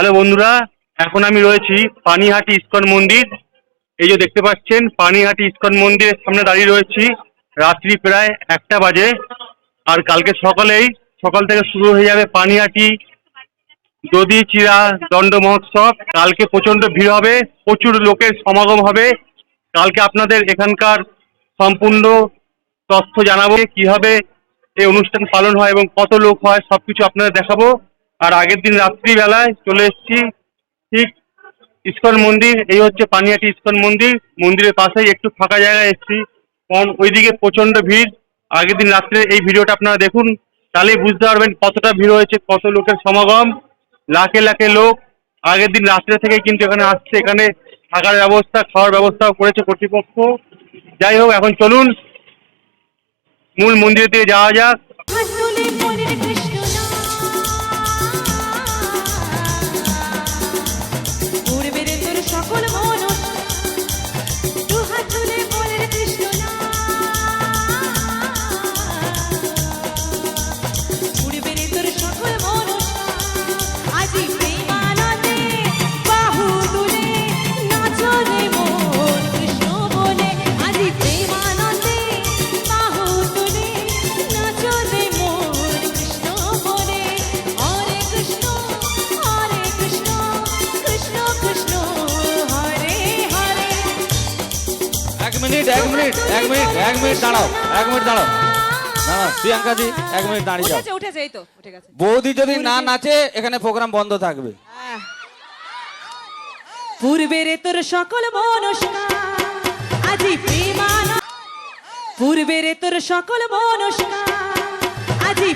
Hello বন্ধুরা, এখন আমি রয়েছি পানিহাটি ইস্কন মন্দির। এই যে দেখতে পাচ্ছেন, পানিহাটি ইস্কন মন্দিরের সামনে দাঁড়িয়ে রয়েছি। রাত্রি প্রায় একটা বাজে। আর কালকে সকালেই, সকাল থেকে শুরু হয়ে যাবে পানিহাটি দধি চিরা দণ্ড মহোৎসব। কালকে প্রচণ্ড ভিড় হবে, প্রচুর লোকের সমাগম হবে। কালকে আপনাদের এখানকার সম্পূর্ণ তথ্য জানাব কীভাবে এই অনুষ্ঠান পালন হয় এবং কত লোক হয় সব কিছু আপনাদের দেখাবো। আর আগের দিন রাত্রিবেলায় চলে এসেছি ঠিক ইস্কন মন্দির, এই হচ্ছে পানিয়াটি ইস্কন মন্দির। মন্দিরের পাশেই একটু ফাঁকা জায়গায় এসেছি। কারণ ওইদিকে প্রচণ্ড ভিড়। আগের দিন রাত্রে এই ভিডিওটা আপনারা দেখুন, তাহলেই বুঝতে পারবেন কতটা ভিড় হয়েছে, কত লোকের সমাগম, লাখে লাখে লোক। আগের দিন রাত্রে থেকে কিন্তু এখানে আসছে, এখানে থাকার ব্যবস্থা, খাওয়ার ব্যবস্থাও করেছে কর্তৃপক্ষ। যাই হোক, এখন চলুন মূল মন্দিরের দিকে যাওয়া যাক। মিনিট এক মিনিট এক মিনিট এক মিনিট দাঁড়াও এক মিনিট দাঁড়াও। না প্রিয়াঙ্কা এক মিনিট দাঁড়িয়ে যাও। উঠেছে উঠেছে তো উঠে গেছে। বৌদি যদি না নাচে এখানে প্রোগ্রাম বন্ধ থাকবে। পূর্বের তোর সকল মনস্কা আজি প্রেমান পূর্বের তোর সকল মনস্কা আজি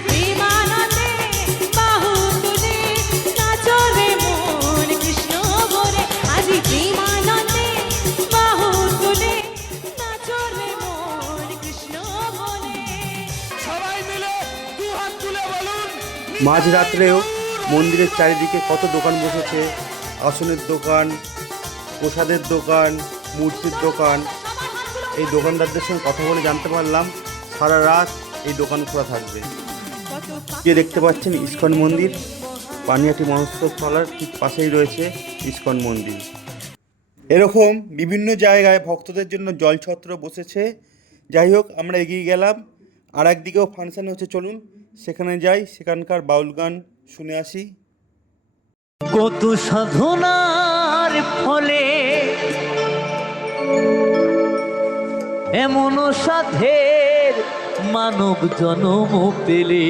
মাঝরাত্রেও মন্দিরের চারিদিকে কত দোকান বসেছে? আসনের দোকান, প্রসাদের দোকান, মূর্তির দোকান। এই দোকানদারদের সঙ্গে কথা বলে জানতে পারলাম, সারা রাত এই দোকান খোলা থাকবে। যে দেখতে পাচ্ছেন? ইস্কন মন্দির। পানিয়াটি মহোৎসবতলার ঠিক পাশেই রয়েছে ইস্কন মন্দির। এরকম বিভিন্ন জায়গায় ভক্তদের জন্য জলছত্র বসেছে। যাই হোক, আমরা এগিয়ে গেলাম। আর একদিকেও ফাংশন হচ্ছে। চলুন সেখানে যাই, সেখানকার বাউল গান শুনে আসি। কত সাধনার ফলে এমন সাধের মানব জনম পেলে।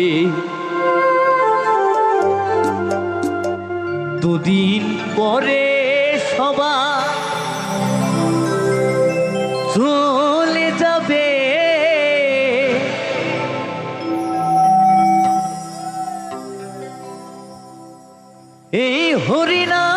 দুদিন পরে সবা এই হরিনাম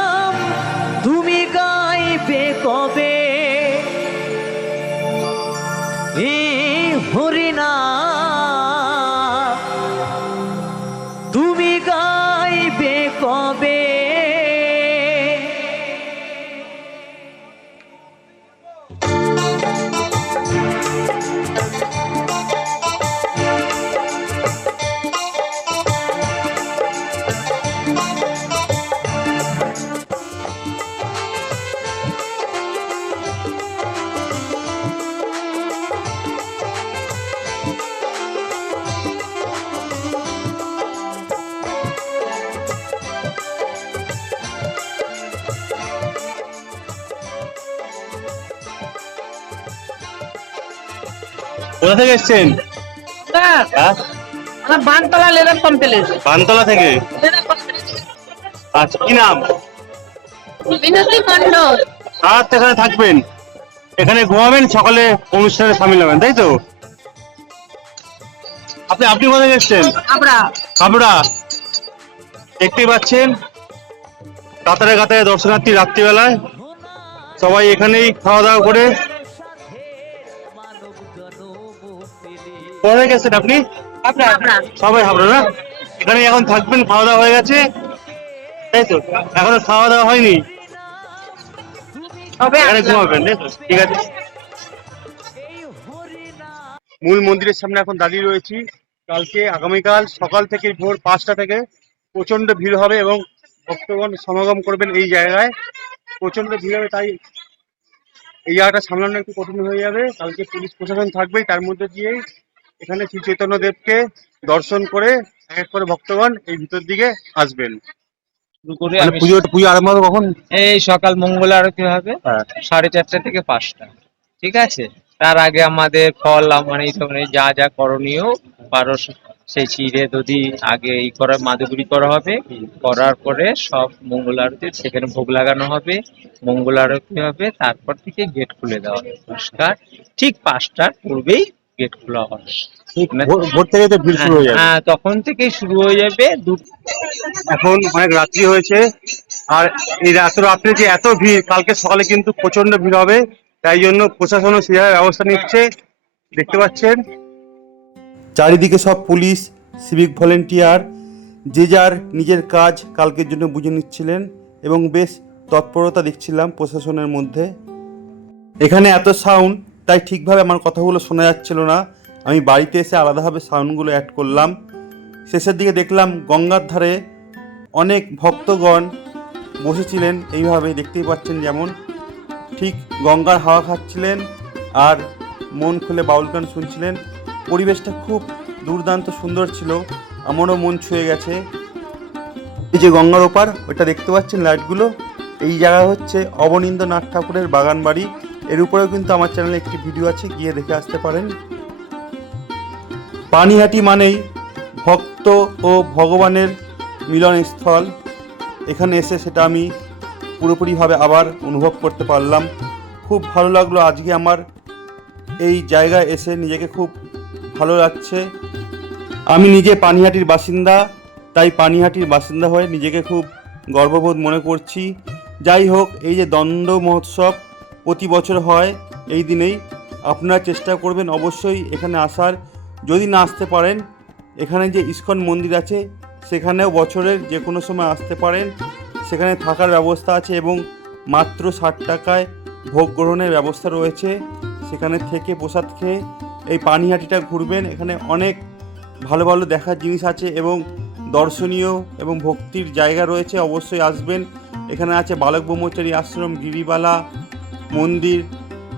কোথা থেকে এসছেন? হ্যাঁ? Bantala leather complex. পানতলা থেকে? আচ্ছা কি নাম? বিনতি মন্ডল রাত এখানে থাকবেন। এখানে ঘুমাবেন সকালে অনুষ্ঠানে সামিল হবেন তাই তো? আপনি আপনি কোথায় এসছেন? আমরা হাবড়া। দেখতেই পাচ্ছেন কাতারে কাতারে দর্শনার্থী রাত্রিবেলায়। সবাই এখানেই খাওয়া দাওয়া করে পেলে কোথায় গেছেন আপনি? সবাই হাবড়া না? এখানে এখন থাকবেন খাওয়া দাওয়া হয়ে গেছে। তাই তো? এখনও খাওয়া দাওয়া হয়নি এখানে ঘুমাবেন ঠিক আছে। মূল মন্দিরের সামনে এখন দাঁড়িয়ে রয়েছি। কালকে আগামীকাল সকাল থেকে ভোর পাঁচটা থেকে প্রচণ্ড ভিড় হবে এবং ভক্তগণ সমাগম করবেন এই জায়গায়। প্রচণ্ড ভিড় হবে তাই এই জায়গাটা সামলানো একটু কঠিন হয়ে যাবে। কালকে পুলিশ প্রশাসন থাকবেই তার মধ্যে দিয়েই এখানে শ্রী চৈতন্য দেবকে দর্শন করে এক এক করে ভক্তগণ এই ভিতর দিকে আসবেন। শুরু করে আমি। পুজো পুজো আরম্ভ হবে কখন? এই সকাল মঙ্গল আরতি হবে হ্যাঁ। সাড়ে চারটা থেকে পাঁচটা। ঠিক আছে? তার আগে আমাদের ফল মানে যা যা করণীয় পারস সেই চিড়ে দধি আগে এই করা মাদুগুড়ি করা হবে। করার পরে সব মঙ্গল আরতি সেখানে ভোগ লাগানো হবে মঙ্গল আরতি হবে তারপর থেকে গেট খুলে দেওয়া হবে। পরিষ্কার ঠিক পাঁচটার পূর্বেই গেট খোলা হবে। ভোর- ভোর থেকে তো ভিড় শুরু হয়ে যাবে। হ্যাঁ তখন থেকেই শুরু হয়ে যাবে। এখন অনেক রাত্রি হয়েছে আর এই এত রাত্রে যে এত ভিড় কালকে সকালে কিন্তু প্রচণ্ড ভিড় হবে তাই জন্য প্রশাসনও সেভাবে ব্যবস্থা নিচ্ছে। দেখতে পাচ্ছেন? চারিদিকে সব পুলিশ সিভিক ভলেন্টিয়ার যে যার নিজের কাজ কালকের জন্য বুঝে নিচ্ছিলেন এবং বেশ তৎপরতা দেখছিলাম প্রশাসনের মধ্যে। এখানে এত সাউন্ড তাই ঠিকভাবে আমার কথাগুলো শোনা যাচ্ছিল না। আমি বাড়িতে এসে আলাদাভাবে সাউন্ডগুলো অ্যাড করলাম। শেষের দিকে দেখলাম গঙ্গার ধারে অনেক ভক্তগণ বসেছিলেন। এইভাবে দেখতেই পাচ্ছেন যেমন ঠিক গঙ্গার হাওয়া খাচ্ছিলেন আর মন খুলে বাউল গান শুনছিলেন। পরিবেশটা খুব দুর্দান্ত সুন্দর ছিল, আমারও মন ছুঁয়ে গেছে। এই যে গঙ্গার ওপার, ওটা দেখতে পাচ্ছেন লাইটগুলো এই জায়গা হচ্ছে অবনীন্দ্রনাথ ঠাকুরের বাগান বাড়ি এর উপরেও কিন্তু আমার চ্যানেলে একটি ভিডিও আছে, গিয়ে দেখে আসতে পারেন। পানিহাটি মানেই ভক্ত ও ভগবানের মিলনস্থল। এখানে এসে সেটা আমি পুরোপুরিভাবে আবার অনুভব করতে পারলাম। খুব ভালো লাগল আজকে আমার এই জায়গায় এসে, নিজেকে খুব ভালো লাগছে। আমি নিজে পানিহাটির বাসিন্দা, তাই পানিহাটির বাসিন্দা হয়ে নিজেকে খুব গর্ববোধ মনে করছি। যাই হোক, এই যে দ্বন্দ্ব মহোৎসব প্রতি বছর হয়, এই দিনেই আপনারা চেষ্টা করবেন অবশ্যই এখানে আসার। যদি না আসতে পারেন, এখানে যে ইস্কন মন্দির আছে, সেখানেও বছরের যে কোনো সময় আসতে পারেন। সেখানে থাকার ব্যবস্থা আছে এবং মাত্র ষাট টাকায় ভোগ গ্রহণের ব্যবস্থা রয়েছে। সেখানে থেকে প্রসাদ খেয়ে এই পানিহাটিটা ঘুরবেন। এখানে অনেক ভালো ভালো দেখার জিনিস আছে এবং দর্শনীয় এবং ভক্তির জায়গা রয়েছে। অবশ্যই আসবেন। এখানে আছে বালক ব্রহ্মচারী আশ্রম, গিরিবালা মন্দির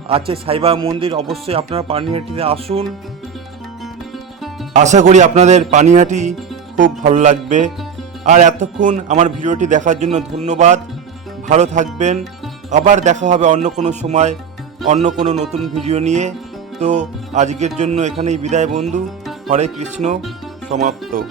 আছে, সাইবা মন্দির, অবশ্যই আপনারা পানিহাটিতে আসুন। আশা করি আপনাদের পানিহাটি খুব ভালো লাগবে। আর এতক্ষণ আমার ভিডিওটি দেখার জন্য ধন্যবাদ। ভালো থাকবেন। আবার দেখা হবে অন্য কোনো সময়, অন্য কোনো নতুন ভিডিও নিয়ে। তো আজকের জন্য এখানেই বিদায় বন্ধু। হরে কৃষ্ণ, সমাপ্ত।